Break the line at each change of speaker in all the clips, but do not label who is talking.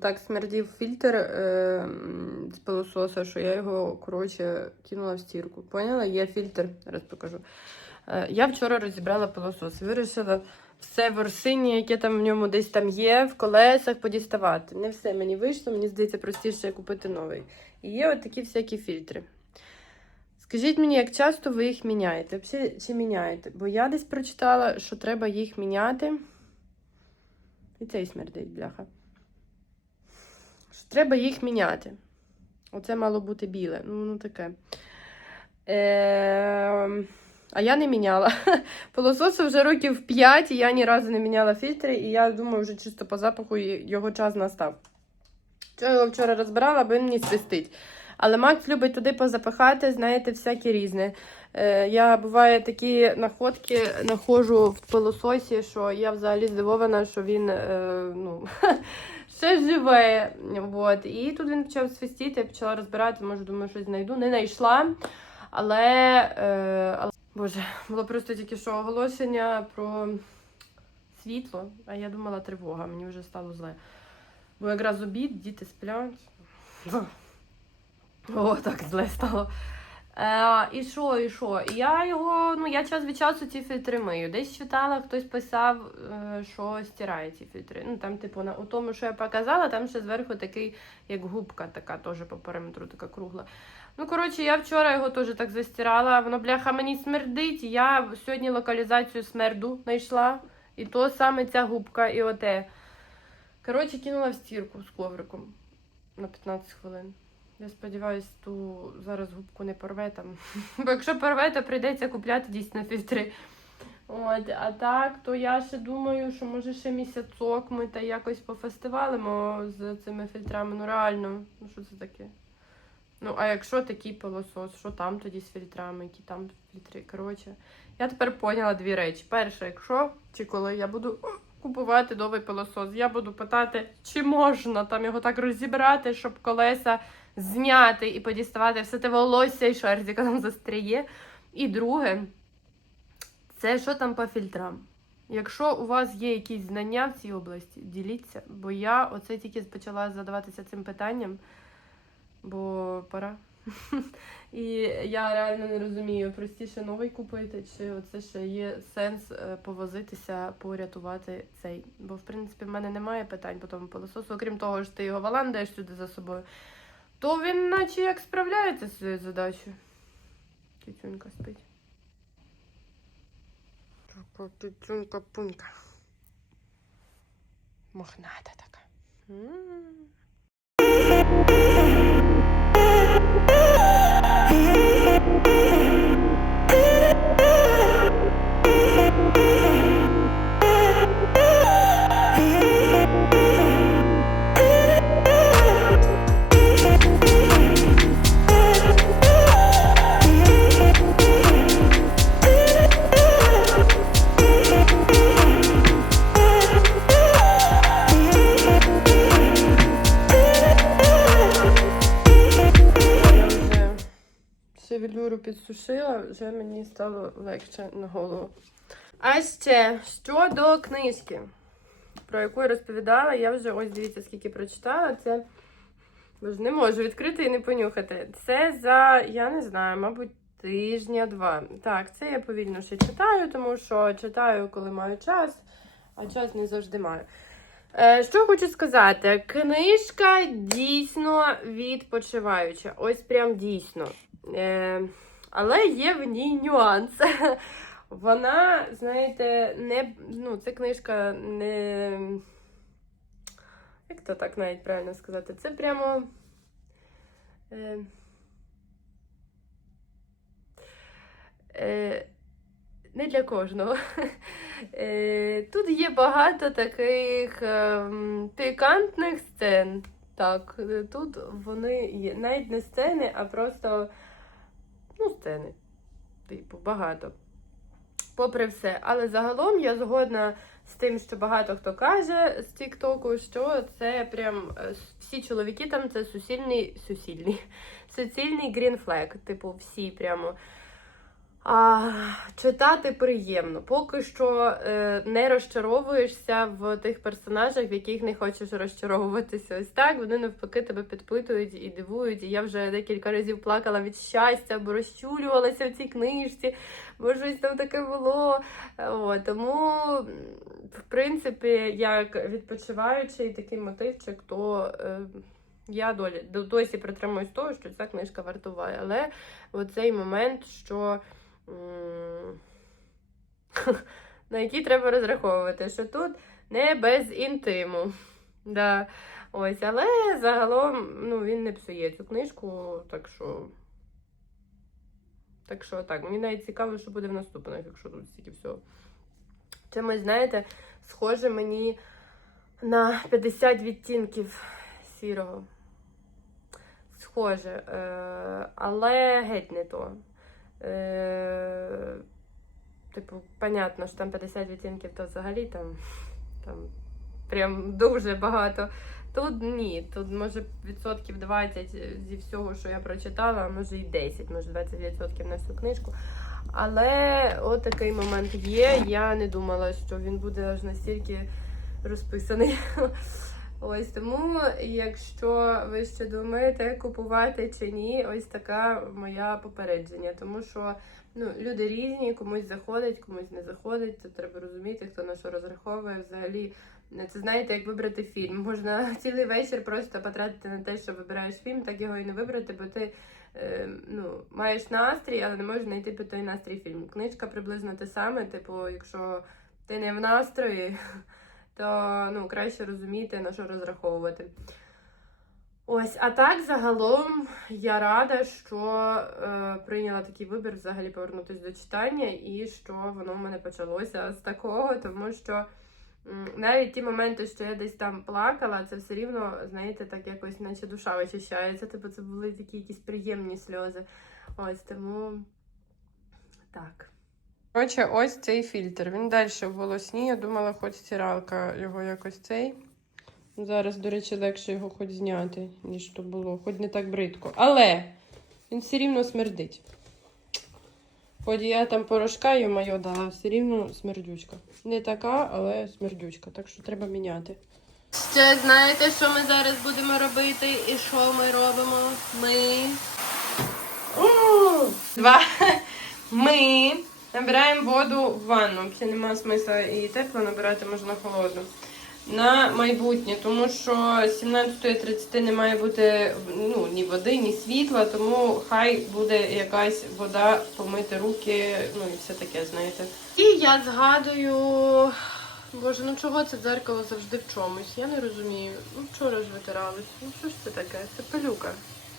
так смердів фільтр е, з пилососа, що я його, коротше, кинула в стірку. Поняла? Є фільтр, зараз покажу. Е, я вчора розібрала пилосос. Вирішила все ворсиння, яке там в ньому десь там є, в колесах подіставати. Не все мені вийшло, мені здається, простіше купити новий. І є от такі всякі фільтри. Скажіть мені, як часто ви їх міняєте? Взагалі, чи міняєте? Бо я десь прочитала, що треба їх міняти. І цей смердить, бляха. Треба їх міняти. Оце мало бути біле. Ну, ну таке. Е... А я не міняла. Пилососу вже років 5, і я ні разу не міняла фільтри, і я думаю, вже чисто по запаху його час настав. Що його вчора розбирала, бо він мені свистить. Але Макс любить туди позапихати, знаєте, всяке різне. Е, я буває такі находки знаходжу в пилососі, що я взагалі здивована, що він е, ну, ще живе. От. І тут він почав свистіти, я почала розбирати, може, думаю, щось знайду. Не знайшла. Але, е, але Боже, було просто тільки що оголошення про світло, а я думала тривога, мені вже стало зле. Бо якраз обід, діти сплять. О, так зле стало. Е, і що, і що? Я його, ну я час від часу ці фільтри мию. Десь читала, хтось писав, е, що стирає ці фільтри. Ну там, типу, на у тому, що я показала, там ще зверху такий, як губка, така теж по периметру, така кругла. Ну, коротше, я вчора його теж так застирала. Воно, бляха, мені смердить. Я сьогодні локалізацію смерду знайшла. І то саме ця губка, і оте. Коротше, кинула в стірку з ковриком на 15 хвилин. Я сподіваюся, ту зараз губку не порве там. Бо якщо порве, то прийдеться купляти дійсно фільтри. От, а так, то я ще думаю, що може ще місяцок ми та якось пофестивалимо з цими фільтрами. Ну реально, ну що це таке? Ну, а якщо такий пилосос, що там тоді з фільтрами, які там фільтри? Коротше, я тепер поняла дві речі. Перше, якщо чи коли я буду купувати новий пилосос, я буду питати, чи можна там його так розібрати, щоб колеса зняти і подіставати все те волосся і шерсть, яка там застряє. І друге, це що там по фільтрам. Якщо у вас є якісь знання в цій області, діліться, бо я оце тільки почала задаватися цим питанням, бо пора. І я реально не розумію, простіше новий купити, чи оце ще є сенс е, повозитися, порятувати цей. Бо, в принципі, в мене немає питань по тому пилососу, окрім того, що ти його валандаєш сюди за собою, то він наче як справляється з цією задачею. Тютюнька спить. Така тютюнька пунька. Мохната така. М. Я шевелюру підсушила, вже мені стало легше на голову. А ще щодо книжки, про яку я розповідала, я вже ось дивіться, скільки прочитала. Це Бо ж не можу відкрити і не понюхати. Це за, я не знаю, мабуть, тижня-два. Так, це я повільно ще читаю, тому що читаю, коли маю час, а час не завжди маю. Е, що хочу сказати, книжка дійсно відпочиваюча. Ось прям дійсно. Е, але є в ній нюанс. Вона, знаєте, не. Ну, це книжка не. Як то так навіть правильно сказати? Це прямо. Е, е, не для кожного. Е, Тут є багато таких ем, пікантних сцен. Так, е, тут вони є. Навіть не сцени, а просто ну, сцени. Типу, багато. Попри все. Але загалом я згодна з тим, що багато хто каже з Тіктоку, що це прям е, всі чоловіки там це суцільний, суцільний, суцільний flag. Типу, всі прямо. А, читати приємно. Поки що е, не розчаровуєшся в тих персонажах, в яких не хочеш розчаровуватися. Ось так вони навпаки тебе підпитують і дивують. І я вже декілька разів плакала від щастя, бо розчулювалася в цій книжці, бо щось там таке було. О, тому, в принципі, як відпочиваючий такий мотивчик, то. Е, я долі до- досі притримуюсь того, що ця книжка вартуває. Але оцей момент, що на який треба розраховувати, що тут не без інтиму. Да. Ось, але загалом ну, він не псує цю книжку, так що. Так що так, мені навіть цікаво, що буде в наступних, якщо тут стільки всього. Чимось, знаєте, схоже мені на 50 відтінків сірого. Схоже, е, але геть не то. Типу, понятно, що там 50 відтінків, то взагалі там, там прям дуже багато. Тут ні, тут може відсотків 20 зі всього, що я прочитала, може і 10, може 20% на всю книжку. Але от момент є. Я не думала, що він буде аж настільки розписаний. Ось тому, якщо ви ще думаєте, купувати чи ні, ось така моя попередження. Тому що ну, люди різні, комусь заходить, комусь не заходить. Це треба розуміти, хто на що розраховує взагалі. Це знаєте, як вибрати фільм. Можна цілий вечір просто потратити на те, що вибираєш фільм, так його і не вибрати, бо ти е, ну, маєш настрій, але не можеш знайти під той настрій фільм. Книжка приблизно те саме, типу, якщо ти не в настрої, то ну, краще розуміти, на що розраховувати. Ось, а так загалом я рада, що е, прийняла такий вибір взагалі повернутися до читання, і що воно в мене почалося з такого, тому що м, навіть ті моменти, що я десь там плакала, це все рівно, знаєте, так якось, наче душа очищається. Типу, це були такі якісь приємні сльози. Ось тому так. Коротше, ось цей фільтр. Він далі в волосні. Я думала, хоч стиралка його якось цей. Зараз, до речі, легше його хоч зняти, ніж то було, хоч не так бридко. Але він все рівно смердить. Хоч я там порошка моє дала, все рівно смердючка. Не така, але смердючка, так що треба міняти. Ще знаєте, що ми зараз будемо робити і що ми робимо? Ми. Два. Ми набираємо воду в ванну. Взагалі немає смисла і тепло набирати, можна холодну. На майбутнє, тому що 17.30 не має бути ну, ні води, ні світла, тому хай буде якась вода помити руки, ну і все таке, знаєте. І я згадую, боже, ну чого це дзеркало завжди в чомусь? Я не розумію. Ну вчора ж витирались. Ну що ж це таке? Це пилюка.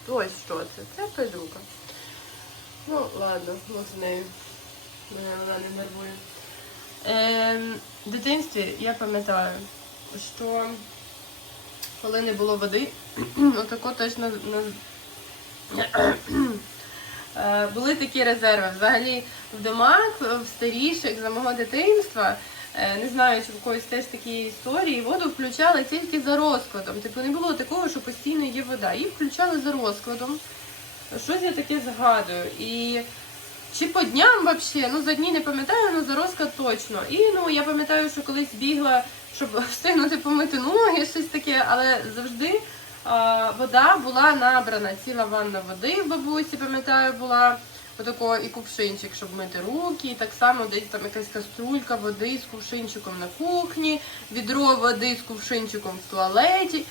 Ось що це. Це пилюка. Ну, ладно, з нею. Мене вона нервує. Ем, в дитинстві я пам'ятаю, що коли не було води, отако на, на... Е, були такі резерви. Взагалі в домах, в старіших за мого дитинства, е, не знаю, чи в когось теж такі історії, воду включали тільки за розкладом. Типу не було такого, що постійно є вода. Її включали за розкладом. Щось я таке згадую. І чи по дням взагалі, ну за дні не пам'ятаю, але за розклад точно. І ну я пам'ятаю, що колись бігла, щоб встигнути помити ноги, щось таке, але завжди а, вода була набрана. Ціла ванна води в бабусі, пам'ятаю, була отако і кувшинчик, щоб мити руки. І так само десь там якась каструлька води з кувшинчиком на кухні, відро води з кувшинчиком в туалеті.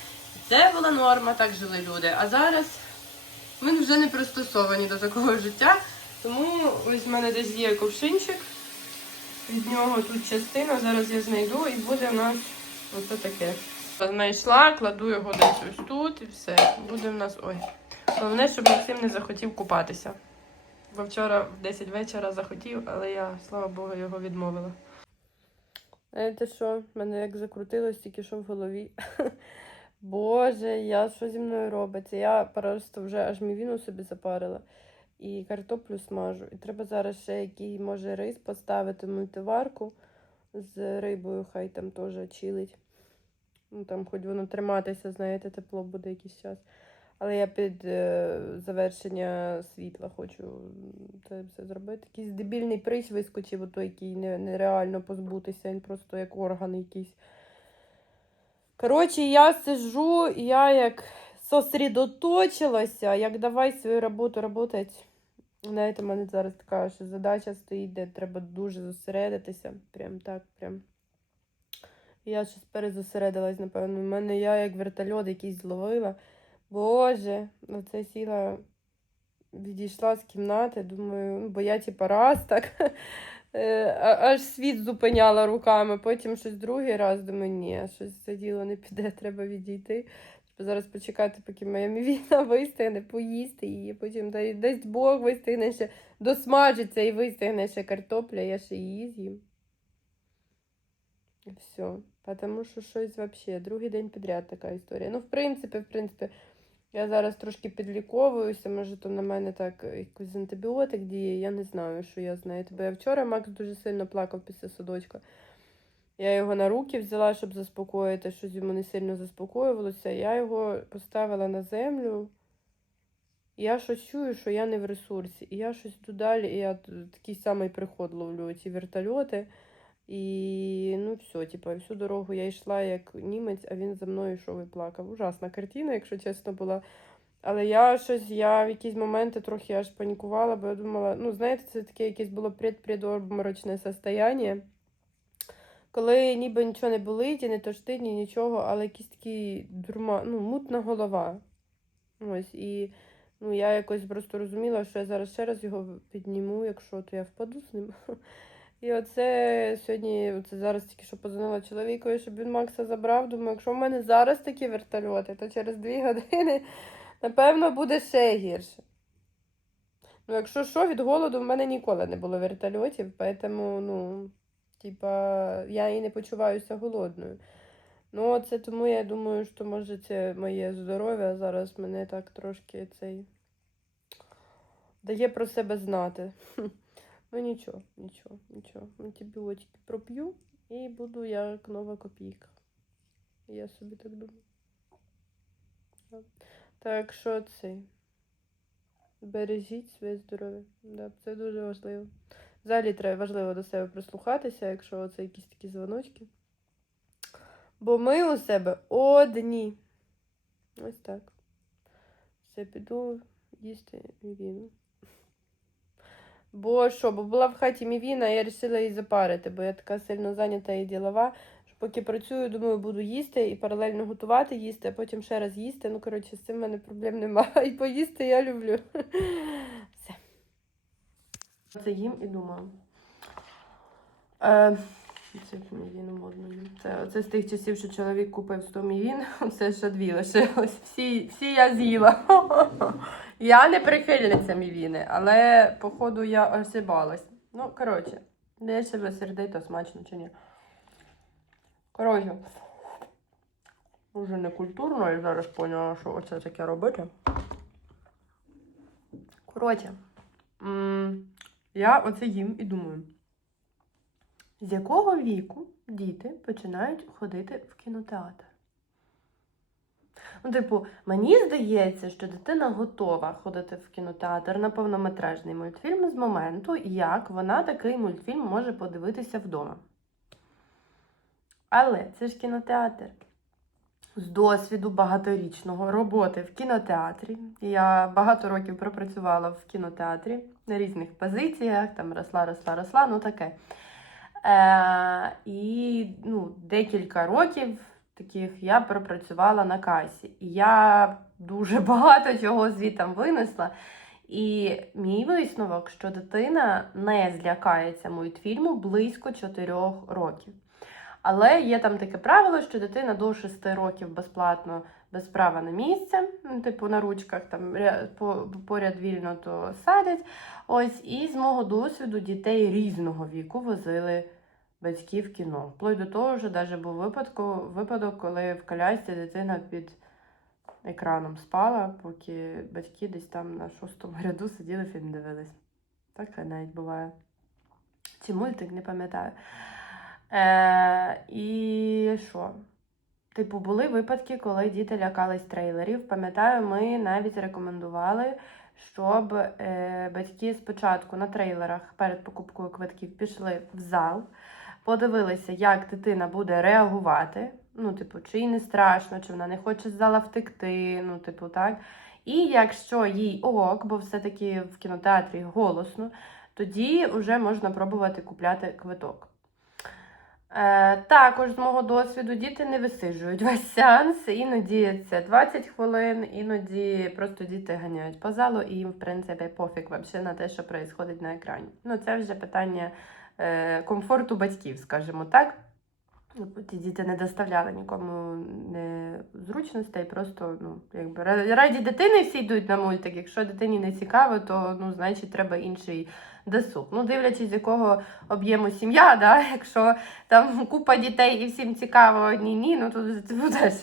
Це була норма, так жили люди. А зараз ми вже не пристосовані до такого життя. Тому ось в мене десь є ковшинчик. Від нього тут частина. Зараз я знайду і буде в нас оце таке. Знайшла, кладу його десь ось тут і все. Буде в нас. Ой. Головне, щоб Максим не захотів купатися. Бо вчора в 10 вечора захотів, але я, слава Богу, його відмовила. Знаєте що? Мене як закрутилось тільки що в голові. Боже, я що зі мною робиться? Я просто вже аж мівіну собі запарила і картоплю смажу. І треба зараз ще який може рис поставити мультиварку з рибою, хай там теж чилить. Ну там хоч воно триматися, знаєте, тепло буде якийсь час. Але я під е, завершення світла хочу це все зробити. Якийсь дебільний прищ вискочив, ото який не, нереально позбутися, він просто як орган якийсь. Коротше, я сижу, я як сосредоточилася, як давай свою роботу робити. Знаєте, в мене зараз така що задача стоїть, де треба дуже зосередитися. Прям так, прям. Я щось перезосередилась, напевно. У мене я як вертольот якийсь зловила. Боже, оце сіла, відійшла з кімнати, думаю, ну, бо я типа раз так е, аж світ зупиняла руками. Потім щось другий раз думаю, ні, щось це діло не піде, треба відійти. Зараз почекати, поки моя мівіна вистигне, поїсти її. Потім десь Бог вистигне ще, досмажиться і вистигне ще картопля, я ще її з'їм. І все. Тому що щось взагалі, другий день підряд така історія. Ну, в принципі, в принципі, я зараз трошки підліковуюся, може, то на мене так якийсь антибіотик діє, я не знаю, що я знаю. Бо я вчора Макс дуже сильно плакав після садочка. Я його на руки взяла, щоб заспокоїти, щось йому не сильно заспокоювалося. Я його поставила на землю. Я щось чую, що я не в ресурсі. І я щось йду далі, і я такий самий приход ловлю ці вертольоти. І ну все, типу, всю дорогу я йшла як німець, а він за мною йшов і плакав. Ужасна картина, якщо чесно була. Але я щось, я в якісь моменти трохи аж панікувала, бо я думала, ну, знаєте, це таке якесь було предпредобморочне состояние, коли ніби нічого не болить, і не тошти, ні нічого, але якийсь такий дурма, ну, мутна голова. Ось, і ну, я якось просто розуміла, що я зараз ще раз його підніму, якщо то я впаду з ним. І оце сьогодні, оце зараз тільки що позвонила чоловікові, щоб він Макса забрав. Думаю, якщо в мене зараз такі вертольоти, то через дві години, напевно, буде ще гірше. Ну, якщо що, від голоду в мене ніколи не було вертольотів, тому, ну, типа, я і не почуваюся голодною. Ну, це тому я думаю, що може це моє здоров'я зараз мене так трошки цей дає про себе знати. Ну нічого, нічого, нічого. Антибіотики проп'ю і буду як нова копійка. Я собі так думаю. Так. Що це. Бережіть своє здоров'я. Да, це дуже важливо. Взагалі треба важливо до себе прислухатися, якщо це якісь такі дзвоночки. Бо ми у себе одні. Ось так. Все, піду їсти віну. Бо що, бо була в хаті мівіна, я вирішила її запарити, бо я така сильно зайнята і ділова, що поки працюю, думаю, буду їсти і паралельно готувати їсти, а потім ще раз їсти. Ну, коротше, з цим в мене проблем немає. І поїсти я люблю. Все. Це їм і думаю. Е, це мівіну модно. Це, це з тих часів, що чоловік купив 100 мівін, це ще дві лишилось. Всі, всі я з'їла. Я не прихильниця мівіни, але, походу, я ошибалась. Ну, коротше, дешево, сердито, смачно чи ні. Коротше, вже не культурно, я зараз поняла, що оце таке робити. Коротше, я оце їм і думаю. З якого віку діти починають ходити в кінотеатр? Ну, типу, мені здається, що дитина готова ходити в кінотеатр на повнометражний мультфільм з моменту, як вона такий мультфільм може подивитися вдома. Але це ж кінотеатр. З досвіду багаторічного роботи в кінотеатрі. Я багато років пропрацювала в кінотеатрі на різних позиціях, там росла, росла, росла, ну таке. Е, і ну, декілька років таких я пропрацювала на касі. І я дуже багато чого звітом винесла. І мій висновок, що дитина не злякається мультфільму близько 4 років. Але є там таке правило, що дитина до 6 років безплатно без права на місце, ну, типу на ручках там поряд вільно то садять. Ось, і з мого досвіду дітей різного віку возили батьки в кіно. Вплоть до того, що навіть був випадку, випадок, коли в колясці дитина під екраном спала, поки батьки десь там на шостому ряду сиділи, фільм дивились. Таке навіть буває. Чи мультик, не пам'ятаю. Е, і що? типу, були випадки, коли діти лякались трейлерів. Пам'ятаю, ми навіть рекомендували, щоб е, батьки спочатку на трейлерах перед покупкою квитків пішли в зал, подивилися, як дитина буде реагувати. Ну, типу, чи їй не страшно, чи вона не хоче з зала втекти, ну, типу, так. І якщо їй ок, бо все-таки в кінотеатрі голосно, тоді вже можна пробувати купляти квиток. Е, також з мого досвіду діти не висиджують весь сеанс, іноді це 20 хвилин, іноді просто діти ганяють по залу, і їм, в принципі, пофіг вообще на те, що відбувається на екрані. Ну, це вже питання е, комфорту батьків, скажімо так. Ті діти не доставляли нікому не зручностей, просто ну, якби раді дитини всі йдуть на мультик. Якщо дитині не цікаво, то ну, значить треба інший досуг. Ну, дивлячись, з якого об'єму сім'я, да? якщо там купа дітей і всім цікаво, ні, ні, ну ти будеш.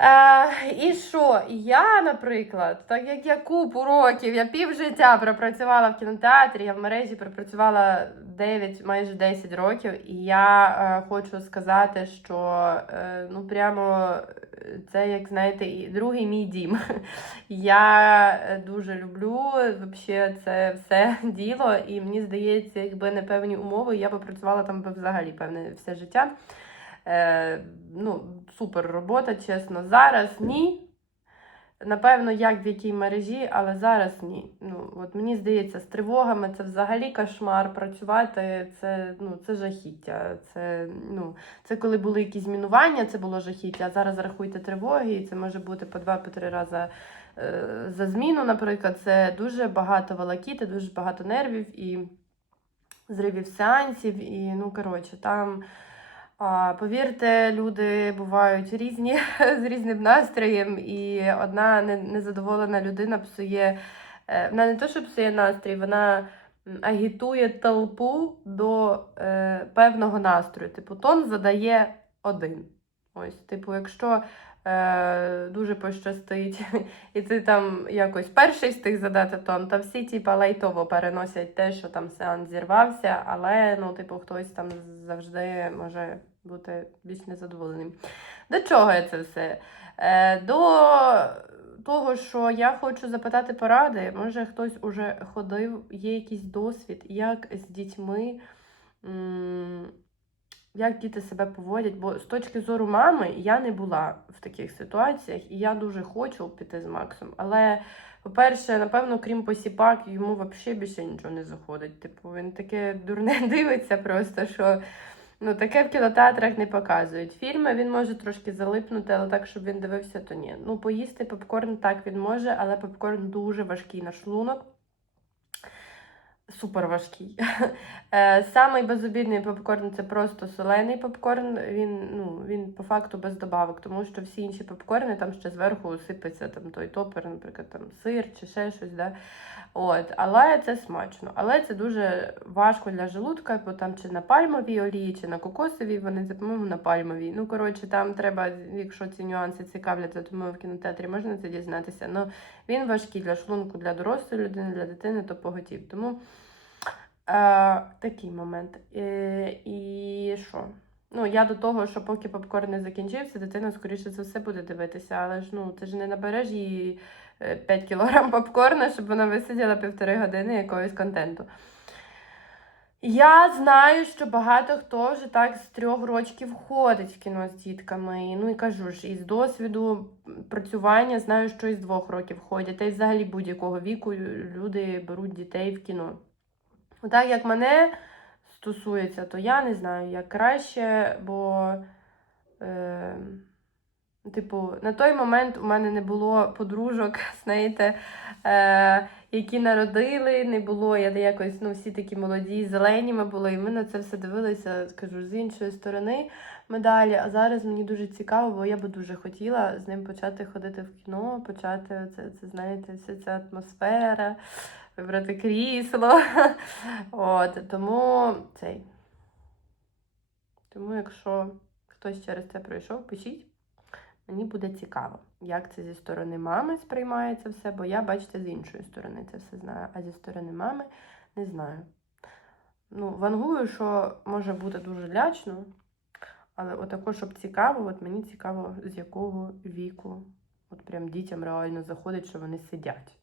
Е, і що? Я, наприклад, так як я купу років, я пів життя пропрацювала в кінотеатрі, я в мережі пропрацювала 9, майже 10 років, і я е, хочу сказати, що е, ну прямо е, це, як знаєте, і другий мій дім. Я е, дуже люблю вообще це все діло, і мені здається, якби не певні умови, я би працювала там би взагалі певне все життя. Е, ну, супер робота, чесно. Зараз ні. Напевно, як в якій мережі, але зараз ні. Ну, от мені здається, з тривогами це взагалі кошмар. Працювати це, ну, це жахіття. Це, ну, це коли були якісь змінування, це було жахіття. А зараз рахуйте тривоги, і це може бути по два-по три рази е, за зміну, наприклад. Це дуже багато волокіти, дуже багато нервів і зривів сеансів. І, ну, коротше, там. Повірте, люди бувають різні з різним настроєм, і одна незадоволена людина псує. е, Вона не то, що псує настрій, вона агітує толпу до е, певного настрою. Типу, тон задає один. Ось, типу, якщо е, дуже пощастить, і ти там якось перший встиг задати тон, то всі типа лайтово переносять те, що там сеанс зірвався, але ну, типу, хтось там завжди може бути більш незадоволеним. До чого я це все? Е, до того, що я хочу запитати поради, може хтось уже ходив, є якийсь досвід, як з дітьми. Як діти себе поводять, бо з точки зору мами я не була в таких ситуаціях, і я дуже хочу піти з Максом. Але, по-перше, напевно, крім посіпак, йому взагалі більше нічого не заходить. Типу, він таке дурне дивиться, просто що ну, таке в кінотеатрах не показують. Фільми він може трошки залипнути, але так, щоб він дивився, то ні. Ну, поїсти попкорн так він може, але попкорн дуже важкий на шлунок. Супер важкий. Е, Самий безобідний попкорн це просто солений попкорн. Він, ну, він по факту без добавок, тому що всі інші попкорни там ще зверху сипеться там той топер, наприклад, там сир чи ще щось. Да? От, але це смачно. Але це дуже важко для желудка, бо там чи на пальмовій олії, чи на кокосовій, вони по-моєму, на пальмовій. Ну, коротше, там треба, якщо ці нюанси цікавляться, то ми в кінотеатрі можна це дізнатися. Ну, він важкий для шлунку, для дорослої людини, для дитини, то поготів. Тому е, такий момент. Е, і що? Ну, я до того, що поки попкорн не закінчився, дитина, скоріше за все, буде дивитися. Але ж ну, ти ж не набереш їй е, 5 кілограм попкорна, щоб вона висиділа півтори години якогось контенту. Я знаю, що багато хто вже так з трьох років ходить в кіно з дітками. Ну і кажу ж, із досвіду працювання знаю, що із двох років ходять. Та й взагалі будь-якого віку люди беруть дітей в кіно. Отак як мене стосується, то я не знаю, як краще, бо, е, типу, на той момент у мене не було подружок, знаєте, е, які народили, не було. Я якось, ну, всі такі молоді, зелені ми були, і ми на це все дивилися, скажу, з іншої сторони медалі. А зараз мені дуже цікаво, бо я би дуже хотіла з ним почати ходити в кіно, почати це, це знаєте, вся ця атмосфера вибрати крісло. От, тому цей. Тому, якщо хтось через це пройшов, пишіть. Мені буде цікаво, як це зі сторони мами сприймається все, бо я, бачите, з іншої сторони це все знаю. А зі сторони мами не знаю. Ну, вангую, що може бути дуже лячно, Але отако, щоб цікаво, от мені цікаво, з якого віку от прям дітям реально заходить, що вони сидять.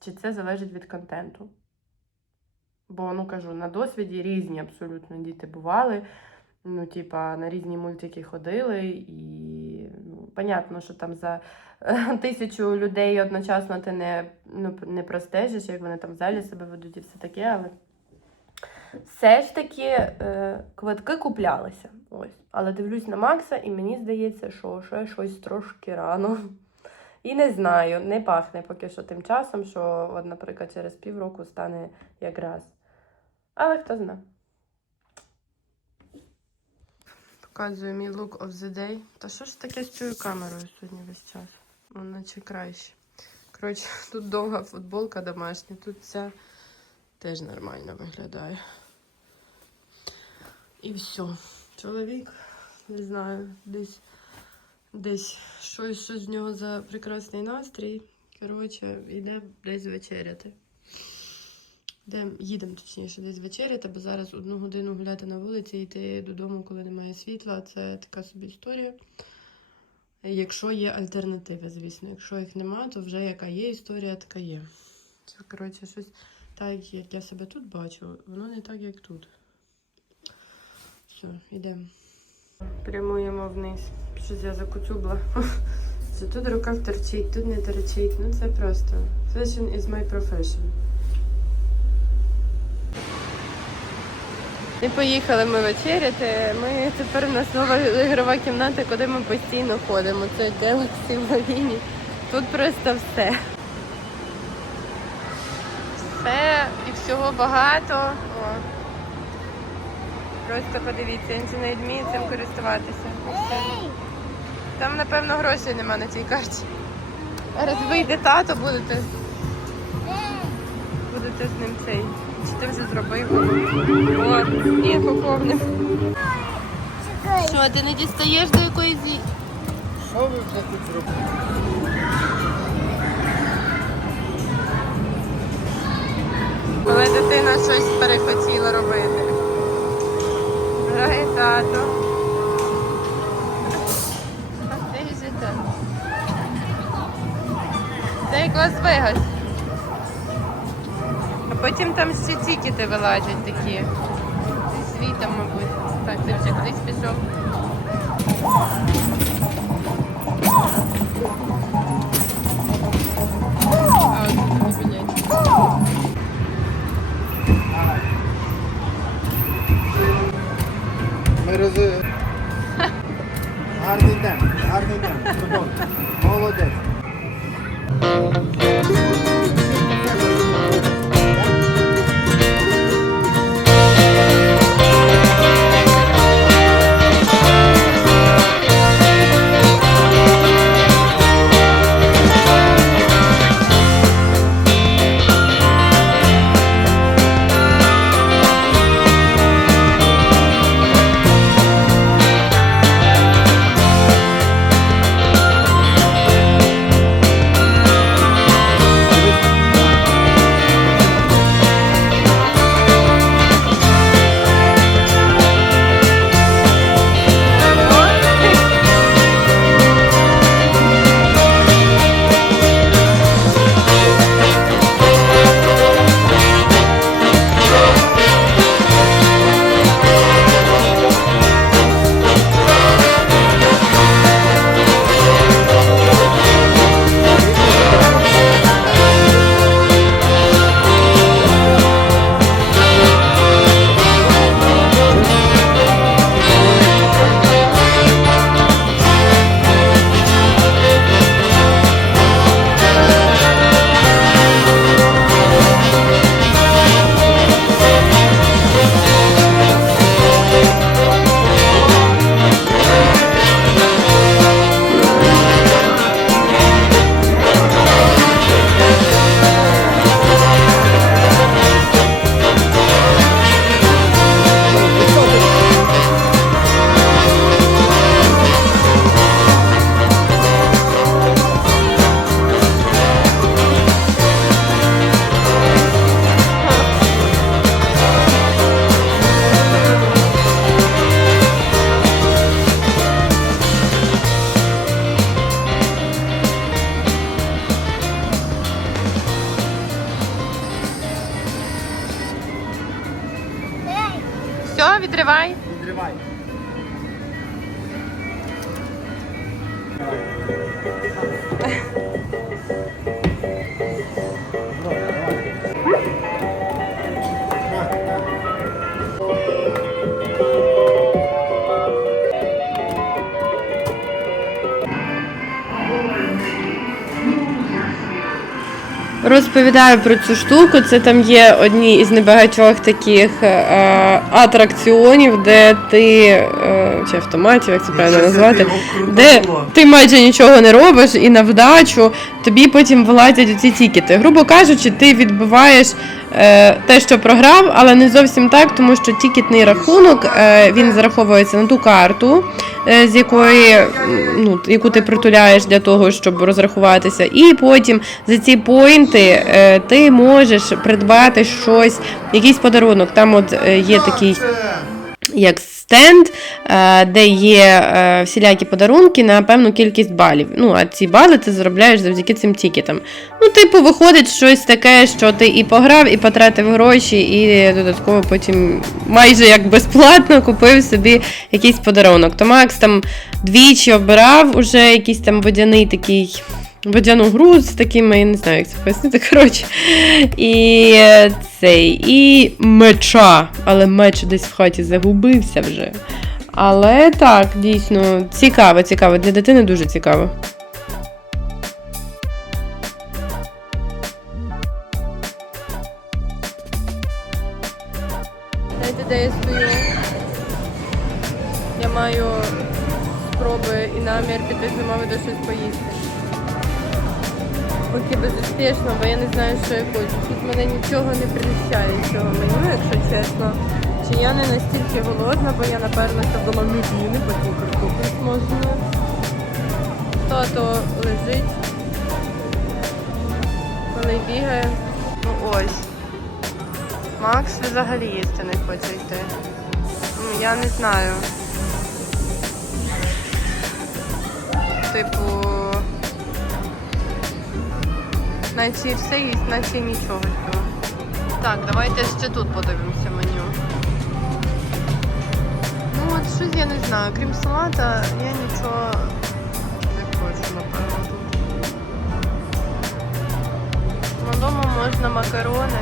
Чи це залежить від контенту? Бо, ну кажу, на досвіді різні абсолютно діти бували. Ну, типа, на різні мультики ходили, і ну, понятно, що там за е, тисячу людей одночасно ти не, ну, не простежиш, як вони там в залі себе ведуть і все таке, але все ж таки е, квитки куплялися. Ось. Але дивлюсь на Макса, і мені здається, що ще щось трошки рано. І не знаю, не пахне поки що тим часом, що, от, наприклад, через півроку стане якраз. Але хто знає. Показую мій look of the day. Та що ж таке з цією камерою сьогодні весь час? Ну, наче краще. Коротше, тут довга футболка домашня, тут ця теж нормально виглядає. І все. Чоловік, не знаю, десь десь щось, щось в нього за прекрасний настрій. Коротше, йде десь вечеряти. Їдемо точніше десь вечеряти, бо зараз одну годину гуляти на вулиці і йти додому, коли немає світла. Це така собі історія. Якщо є альтернативи, звісно. Якщо їх нема, то вже яка є історія, така є. Це, коротше, щось так, як я себе тут бачу, воно не так, як тут. Все, йдемо. Прямуємо вниз. Щось я закуцюбла. Що тут рука торчить, тут не торчить. Ну це просто. Fashion is my profession. І поїхали ми вечеряти. Ми тепер у нас нова ігрова кімната, куди ми постійно ходимо. Це Galaxy в Лавіні. Тут просто все. Все і всього багато. О. Просто подивіться, він не вміє цим користуватися. Все. Там, напевно, грошей нема на цій карті. Зараз вийде тато, будете. Будете з ним цей. Чи ти вже зробив? О, ні, поповнив. Що, ти не дістаєш до якоїсь зі...
Що ви вже тут зробили?
Коли дитина щось Лас-Вегас. А потім там ще тікети вилазять такі. Зі світом, мабуть. Так, ти вже кудись пішов. А, от тут.
Ми. Гарний день, гарний день. Чудово. Все,
відривай.
Відривай.
Розповідаю про цю штуку. Це там є одні із небагатьох таких е, атракціонів, де ти е, чи автоматів, як це правильно назвати, де ти майже нічого не робиш, і на вдачу тобі потім вилазять ці тікети. Грубо кажучи, ти відбиваєш е, те, що програв, але не зовсім так, тому що тікетний рахунок е, він зараховується на ту карту, е, з якої ну, яку ти притуляєш для того, щоб розрахуватися, і потім за ці поінти е, ти можеш придбати щось, якийсь подарунок. Там от е, є такий як стенд, е, де є е, всілякі подарунки на певну кількість балів. Ну, а ці бали ти заробляєш завдяки цим тікетам. Ну, типу, виходить щось таке, що ти і пограв, і потратив гроші, і додатково потім майже як безплатно купив собі якийсь подарунок. То Макс там двічі обирав уже якийсь там водяний такий. Водяну гру з такими, я не знаю, як це пояснити. Коротше. І е, цей, і меча. Але меч десь в хаті загубився вже. Але так, дійсно, цікаво, цікаво. Для дитини дуже цікаво. Знаєте, де я стою? Я маю спроби і намір піти замовити щось поїсти. Поки безуспішно, бо я не знаю, що я хочу. Тут мене нічого не прельщає цього меню, якщо чесно. Чи я не настільки голодна, бо я напевно наперлася в ламюдіни, потім картоплю смажену. Тато лежить, коли бігає. Ну ось. Макс взагалі їсти не хоче йти. Ну, я не знаю. Типу. Наче все є, на ці нічого цього. Так, давайте ще тут подивимося меню. Ну от щось я не знаю. Крім салата, я нічого не хочу, напевно, тут. дома можна макарони.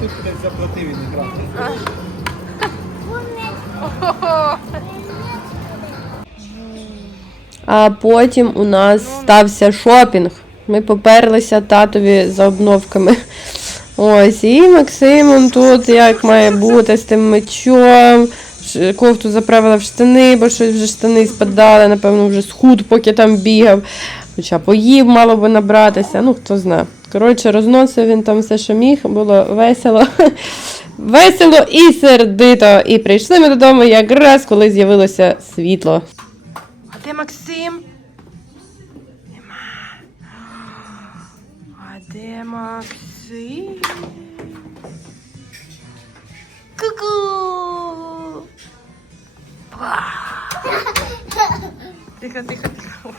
Ти
кудись заплатив і не брав.
А потім у нас стався шопінг. Ми поперлися татові за обновками. Ось, і Максимом тут як має бути з тим мечом. Кофту заправила в штани, бо щось вже штани спадали, напевно, вже схуд, поки там бігав. Хоча поїв, мало би набратися, ну хто знає. Коротше, розносив він там все, що міг, було весело. Весело і сердито. І прийшли ми додому якраз, коли з'явилося світло. А де Максим? Нема. А де Максим? Ку-ку! Тихо, тихо, тихо.